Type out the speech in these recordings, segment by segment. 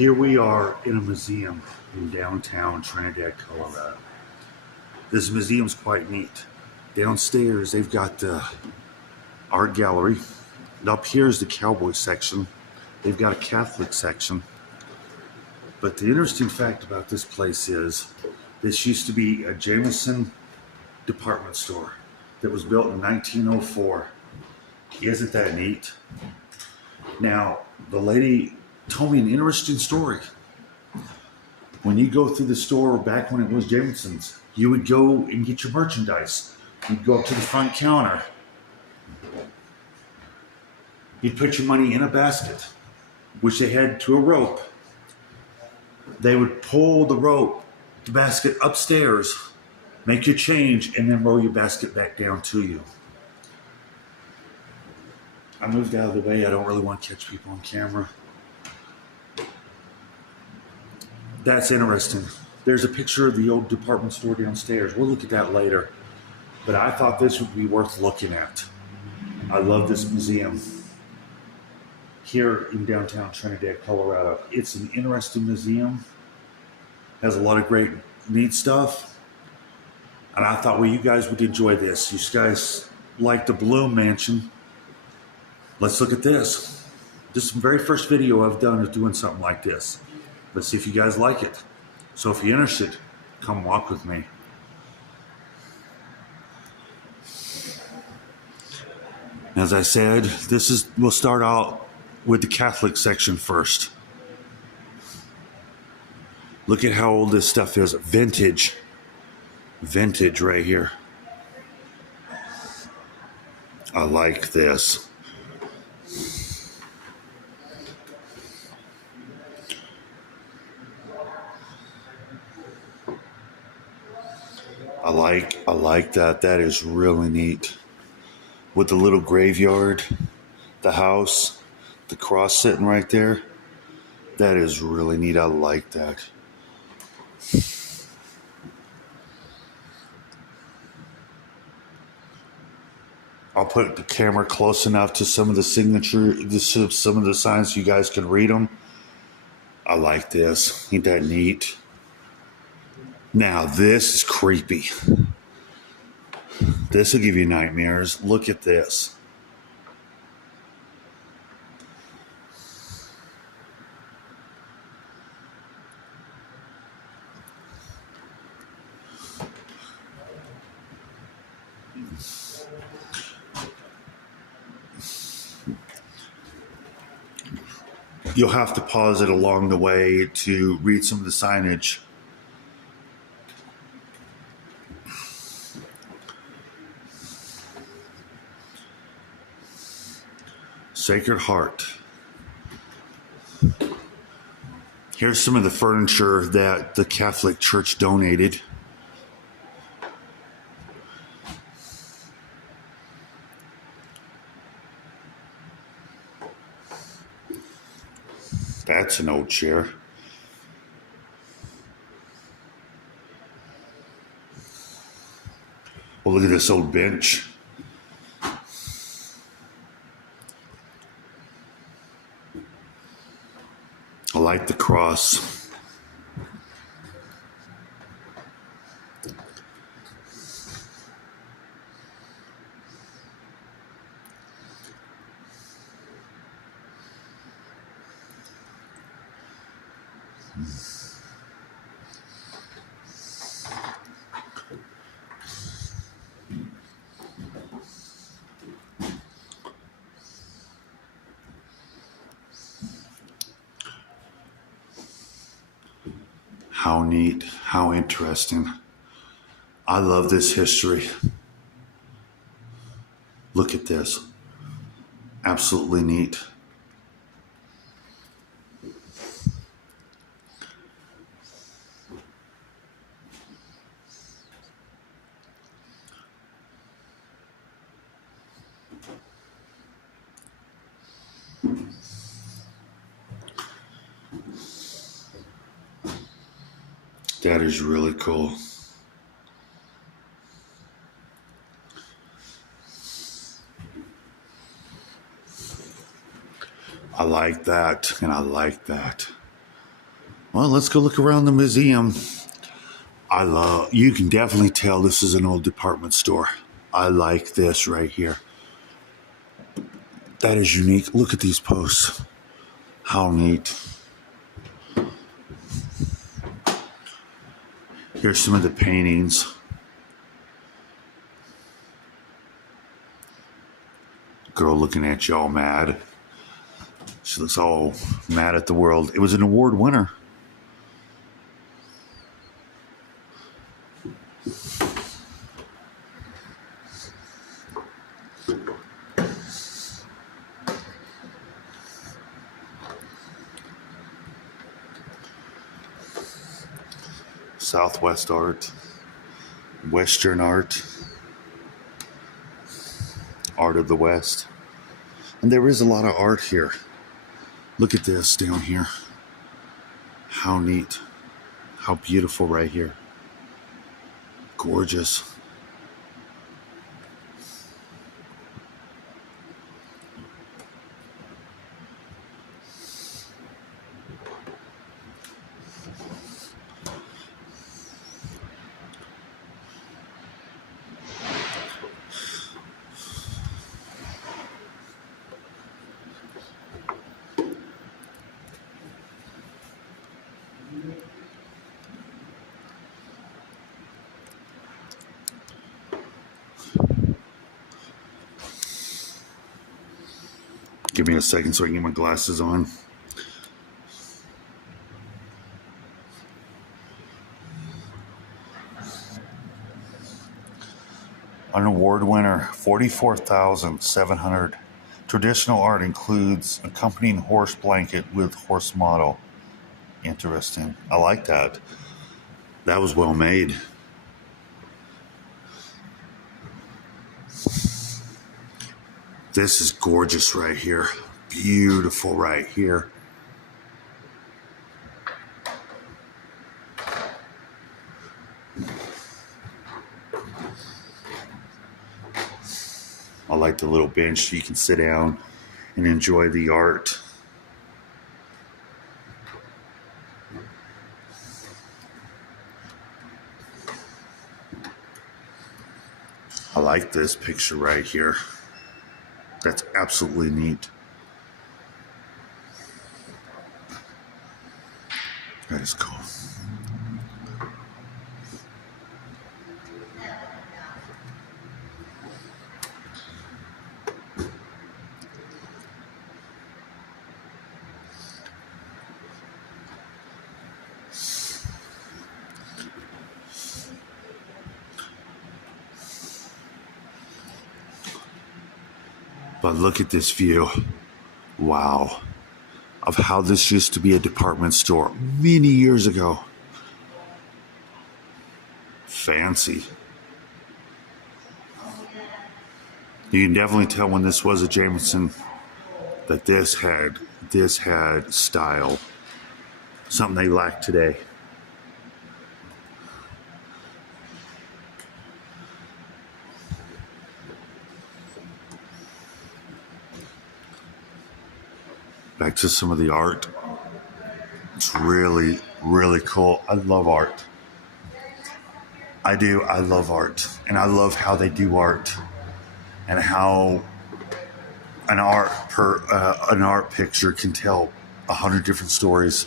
Here we are in a museum in downtown Trinidad, Colorado. This museum's quite neat. Downstairs, they've got the art gallery. And up here is the cowboy section. They've got a Catholic section. But the interesting fact about this place is this used to be a Jamieson department store that was built in 1904. Isn't that neat? Now, the lady told me an interesting story. When you go through the store back when it was Jamieson's, you would go and get your merchandise. You'd go up to the front counter. You'd put your money in a basket, which they had to a rope. They would pull the basket upstairs, make your change, and then roll your basket back down to you. I moved out of the way. I don't really want to catch people on camera. That's interesting. There's a picture of the old department store downstairs. We'll look at that later. But I thought this would be worth looking at. I love this museum here in downtown Trinidad, Colorado. It's an interesting museum. Has a lot of great, neat stuff. And I thought, well, you guys would enjoy this. You guys like the Bloom Mansion. Let's look at this. This is the very first video I've done of doing something like this. Let's see if you guys like it. So if you're interested, come walk with me. As I said, we'll start out with the Catholic section first. Look at how old this stuff is. Vintage. Vintage right here. I like this. I like that. That is really neat. With the little graveyard, the house, the cross sitting right there. That is really neat. I like that. I'll put the camera close enough to some of the some of the signs so you guys can read them. I like this. Ain't that neat? Now, this is creepy. This will give you nightmares. Look at this. You'll have to pause it along the way to read some of the signage. Sacred Heart. Here's some of the furniture that the Catholic Church donated. That's an old chair. Well, look at this old bench. I like the cross. How neat, how interesting. I love this history. Look at this. Absolutely neat. That is really cool. I like that, and I like that. Well, let's go look around the museum. You can definitely tell this is an old department store. I like this right here. That is unique. Look at these posts. How neat. Here's some of the paintings. Girl looking at you all mad. She looks all mad at the world. It was an award winner. Southwest art, Western art, art of the West. And there is a lot of art here. Look at this down here. How neat. How beautiful right here. Gorgeous. Give me a second so I can get my glasses on. An award winner, 44,700. Traditional art includes accompanying horse blanket with horse model. Interesting. I like that. That was well made. This is gorgeous right here. Beautiful right here. I like the little bench so you can sit down and enjoy the art. I like this picture right here. That's absolutely neat. That is cool. But look at this view. Wow. Of how this used to be a department store many years ago. Fancy. You can definitely tell when this was a Jamieson that this had style. Something they lack today. Back to some of the art. It's really, really cool. I love art. I do. I love art. And I love how they do art. And how an art picture can tell 100 different stories.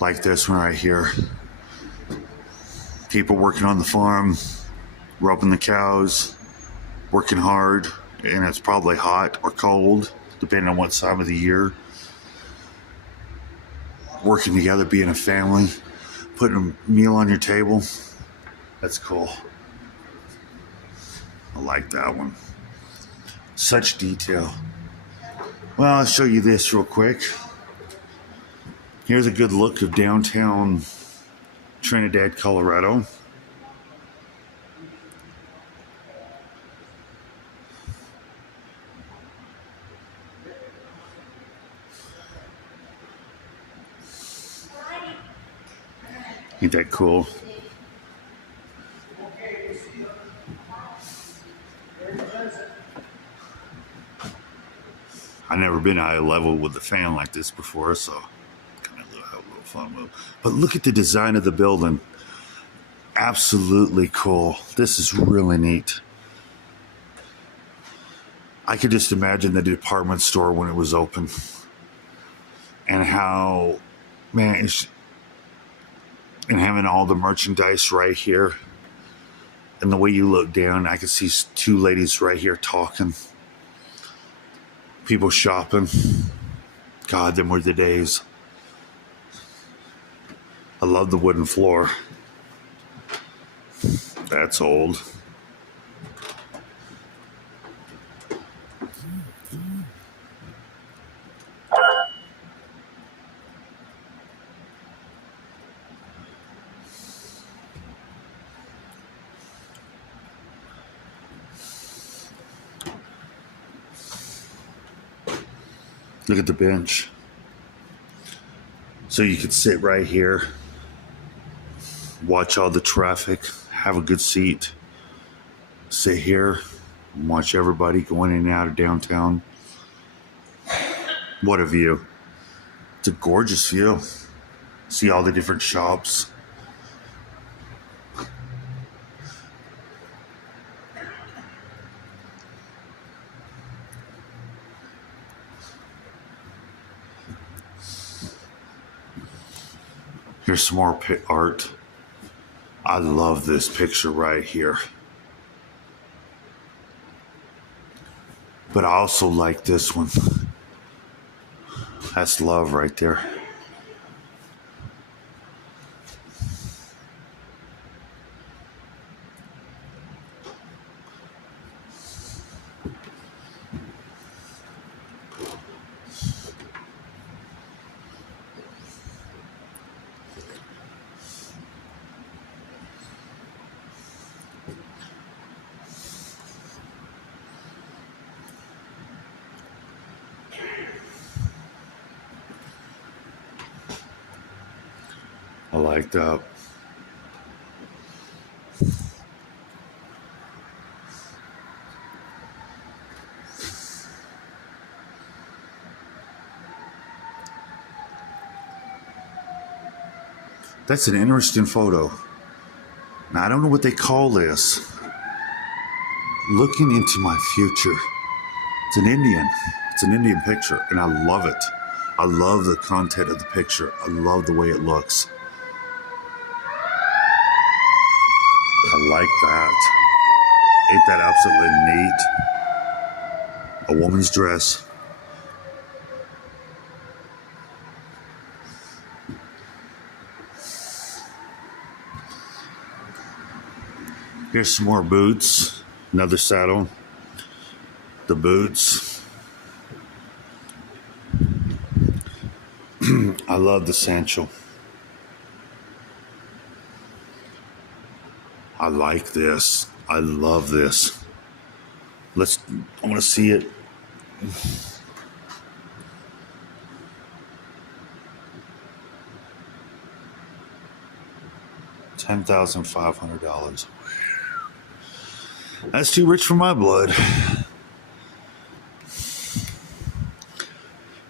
Like this one right here. People working on the farm, rubbing the cows, working hard, and it's probably hot or cold, depending on what time of the year. Working together, being a family, putting a meal on your table. That's cool. I like that one. Such detail. Well, I'll show you this real quick. Here's a good look of downtown Trinidad, Colorado. Ain't that cool? I've never been eye level with a fan like this before, so fun move. But look at the design of the building. Absolutely cool. This is really neat. I could just imagine the department store when it was open. And how, man, and having all the merchandise right here. And the way you look down, I can see two ladies right here talking. People shopping. God, them were the days. I love the wooden floor. That's old. Look at the bench. So you could sit right here, watch all the traffic, have a good seat, sit here, and watch everybody going in and out of downtown. What a view. It's a gorgeous view. See all the different shops. Here's some more art. I love this picture right here. But I also like this one. That's love right there. I like that. That's an interesting photo. Now, I don't know what they call this. Looking into my future. It's an Indian. It's an Indian picture, and I love it. I love the content of the picture. I love the way it looks. I like that. Ain't that absolutely neat? A woman's dress. Here's some more boots. Another saddle. The boots. I love the Sancho. I like this. I love this. I want to see it. $10,500. That's too rich for my blood.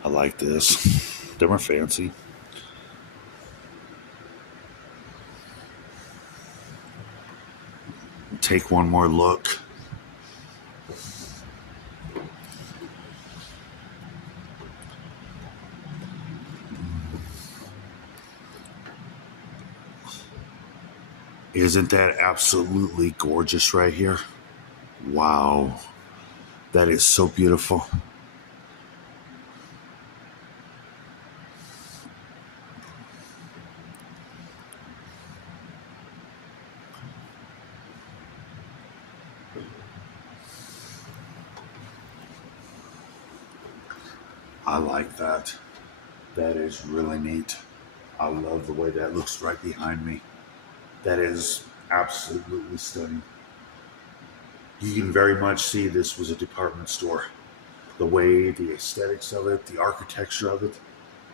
I like this. Them are fancy. Take one more look. Isn't that absolutely gorgeous right here? Wow. That is so beautiful. I like that. That is really neat. I love the way that looks right behind me. That is absolutely stunning. You can very much see this was a department store. The way, the aesthetics of it, the architecture of it.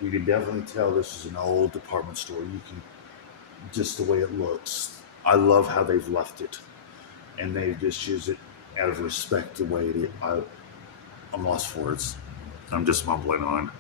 You can definitely tell this is an old department store. You can, just the way it looks. I love how they've left it. And they just use it out of respect the way it is. I'm lost for words. I'm just mumbling on.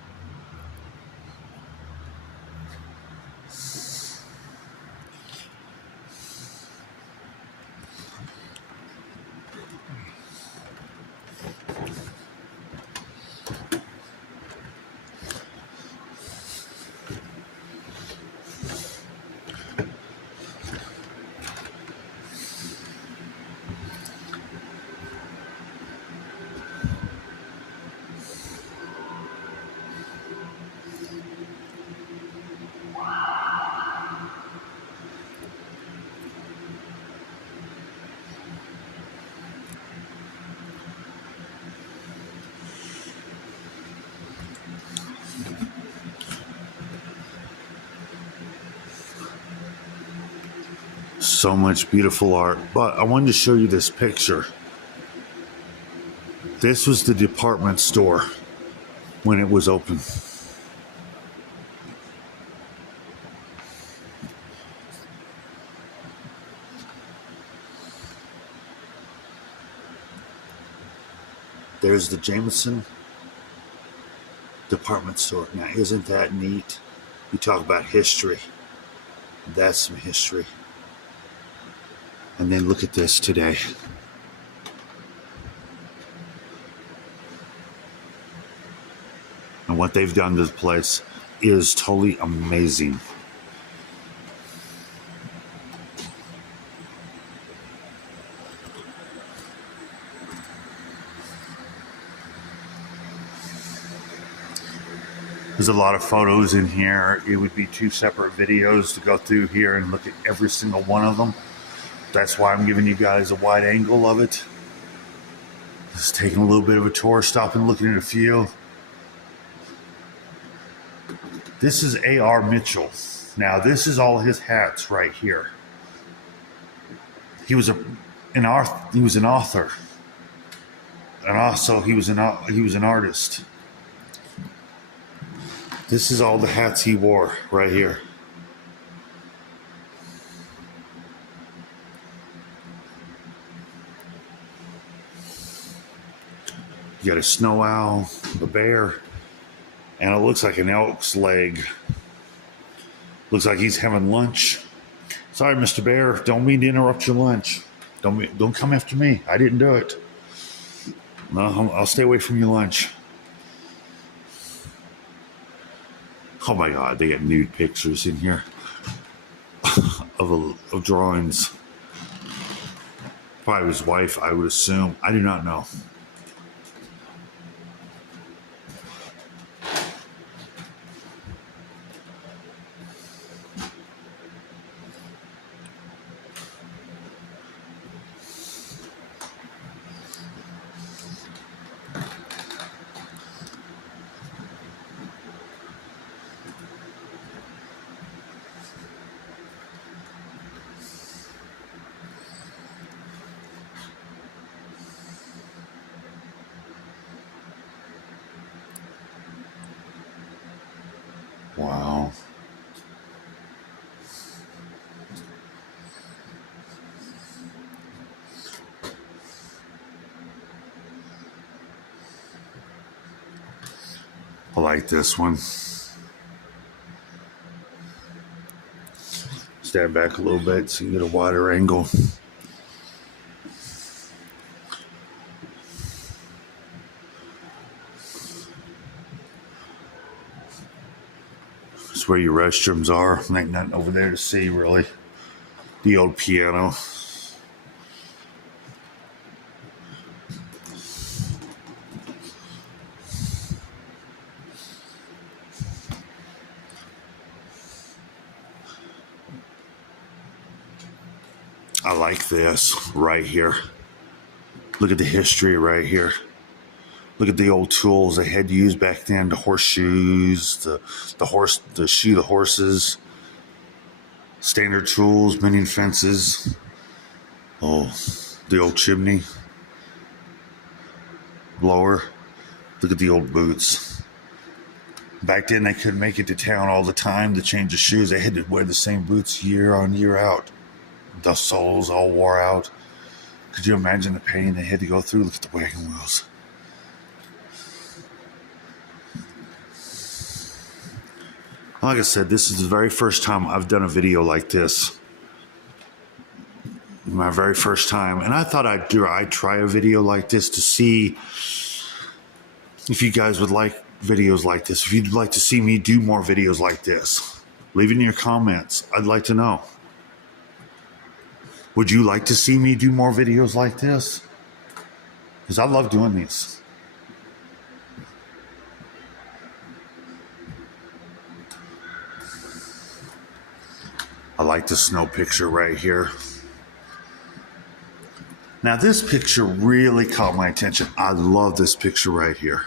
So much beautiful art. But I wanted to show you this picture. This was the department store when it was open. There's the Jamieson department store. Now, isn't that neat? You talk about history. That's some history. And then look at this today. And what they've done to the place is totally amazing. There's a lot of photos in here. It would be 2 separate videos to go through here and look at every single one of them. That's why I'm giving you guys a wide angle of it. Just taking a little bit of a tour, stopping, looking at a few. This is A.R. Mitchell. Now, this is all his hats right here. He was an author, and also he was an artist. This is all the hats he wore right here. You got a snow owl, a bear, and it looks like an elk's leg. Looks like he's having lunch. Sorry, Mr. Bear, don't mean to interrupt your lunch. Don't come after me. I didn't do it. No, I'll stay away from your lunch. Oh my God, they got nude pictures in here of drawings. Probably his wife, I would assume. I do not know. Wow. I like this one. Stand back a little bit so you get a wider angle. It's where your restrooms are. Ain't nothing over there to see, really. The old piano. I like this right here. Look at the history right here. Look at the old tools they had to use back then, the horseshoes, the shoe the horses, standard tools, mending fences. Oh, the old chimney blower. Look at the old boots. Back then they couldn't make it to town all the time to change the shoes. They had to wear the same boots year on year out. The soles all wore out. Could you imagine the pain they had to go through? Look at the wagon wheels. Like I said, this is the very first time I've done a video like this. My very first time. And I thought I'd try a video like this to see if you guys would like videos like this. If you'd like to see me do more videos like this, leave it in your comments. I'd like to know. Would you like to see me do more videos like this? Because I love doing these. I like the snow picture right here. Now this picture really caught my attention. I love this picture right here.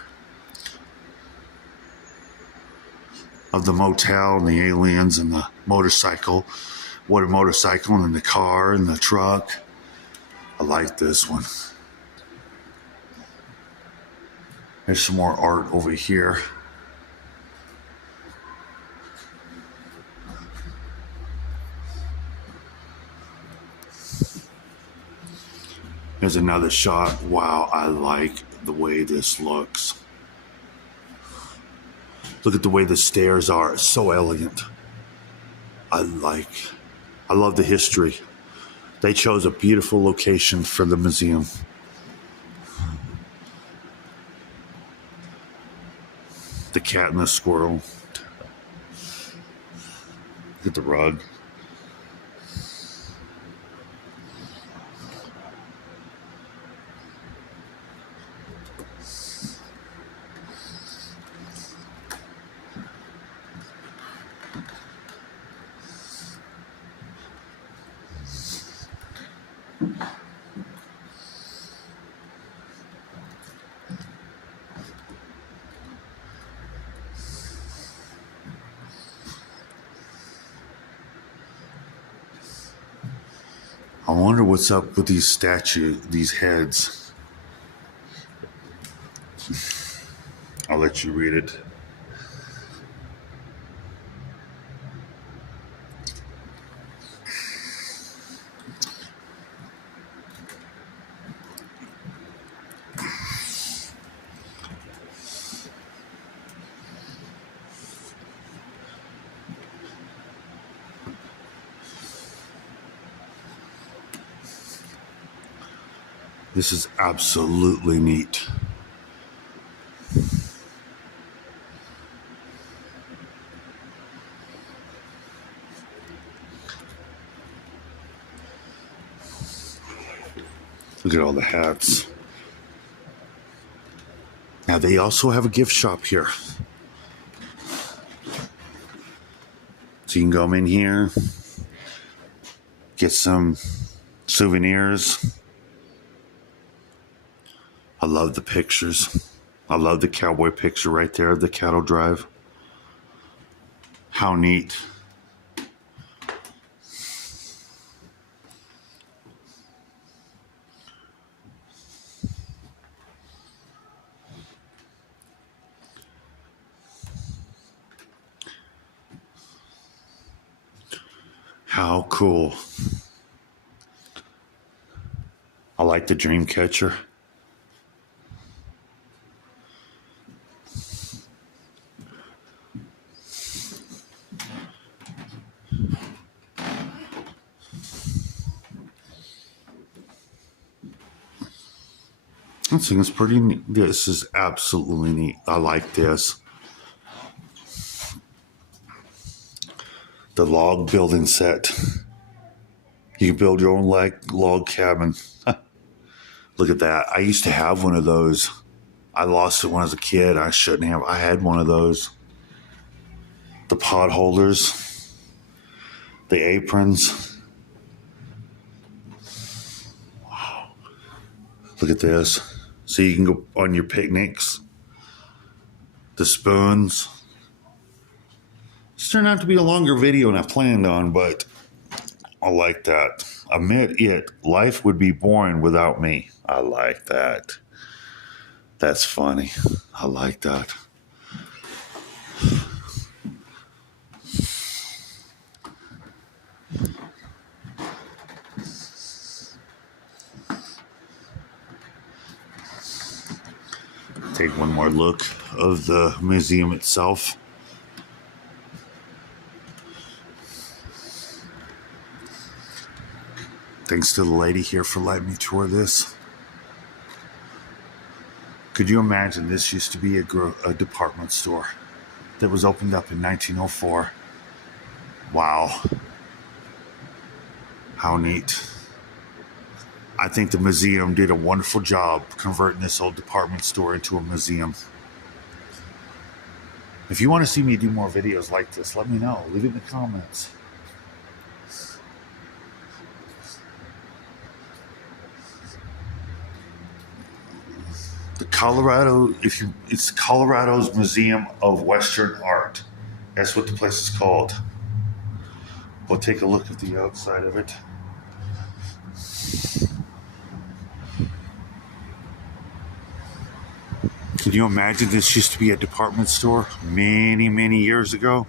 Of the motel and the aliens and the motorcycle. What a motorcycle and the car and the truck. I like this one. There's some more art over here. There's another shot. Wow, I like the way this looks. Look at the way the stairs are. It's so elegant. I love the history. They chose a beautiful location for the museum. The cat and the squirrel. Look at the rug. I wonder what's up with these statues, these heads. I'll let you read it. This is absolutely neat. Look at all the hats. Now they also have a gift shop here. So you can come in here, get some souvenirs. I love the pictures. I love the cowboy picture right there, the cattle drive. How neat. How cool. I like the dream catcher. This thing is pretty neat. This is absolutely neat. I like this. The log building set. You can build your own log cabin. Look at that. I used to have one of those. I lost it when I was a kid. I shouldn't have. I had one of those. The pot holders. The aprons. Wow. Look at this. So you can go on your picnics. The spoons. This turned out to be a longer video than I planned on, but I like that. Admit it, life would be boring without me. I like that. That's funny. I like that. Take one more look of the museum itself. Thanks to the lady here for letting me tour this. Could you imagine this used to be a department store that was opened up in 1904? Wow. How neat. I think the museum did a wonderful job converting this old department store into a museum. If you want to see me do more videos like this, let me know. Leave it in the comments. It's Colorado's Museum of Western Art. That's what the place is called. We'll take a look at the outside of it. Can you imagine this used to be a department store many, many years ago?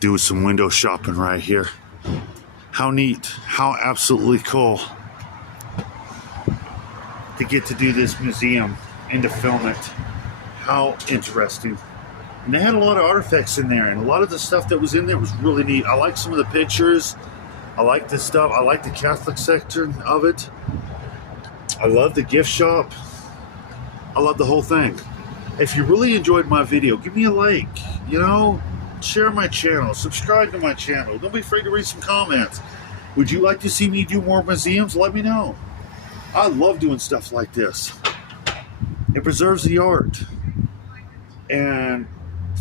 Doing some window shopping right here. How neat, how absolutely cool to get to do this museum and to film it. How interesting. And they had a lot of artifacts in there, and a lot of the stuff that was in there was really neat. I like some of the pictures. I like this stuff. I like the Catholic section of it. I love the gift shop. I love the whole thing. If you really enjoyed my video, give me a like, share my channel, subscribe to my channel. Don't be afraid to read some comments. Would you like to see me do more museums? Let me know. I love doing stuff like this. It preserves the art. And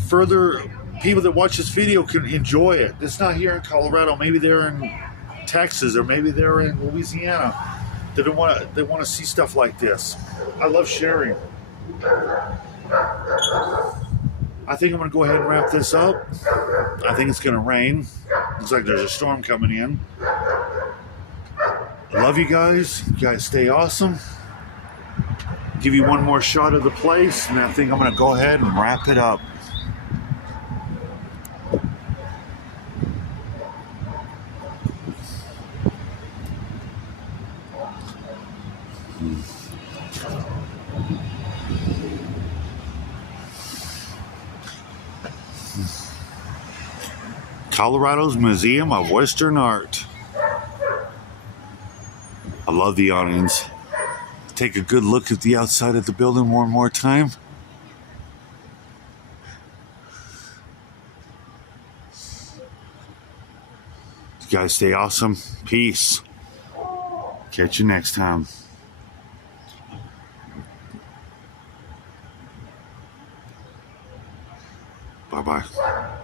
further, people that watch this video can enjoy it. It's not here in Colorado. Maybe they're in Texas, or maybe they're in Louisiana. They want to see stuff like this. I love sharing. I think I'm going to go ahead and wrap this up. I think it's going to rain. Looks like there's a storm coming in. I love you guys. You guys stay awesome. Give you one more shot of the place, and I think I'm going to go ahead and wrap it up. Colorado's Museum of Western Art. I love the awnings. Take a good look at the outside of the building one more time. You guys stay awesome. Peace. Catch you next time. Bye-bye.